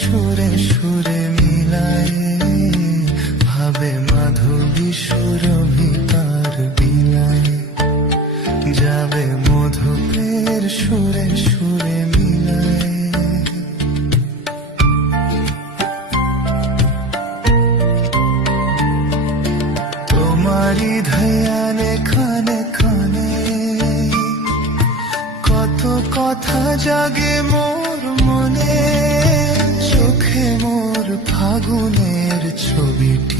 সুরে সুরে মিলায়, ভাবে মাধবী সুরভি তার বিলায়, যাবে মধুপের সুরে সুরে মিলায়। তোমারি ধ্যানে খানে খানে কত কথা জাগে মোর মনে, চোখে মোর ফাগুনের ছবিটি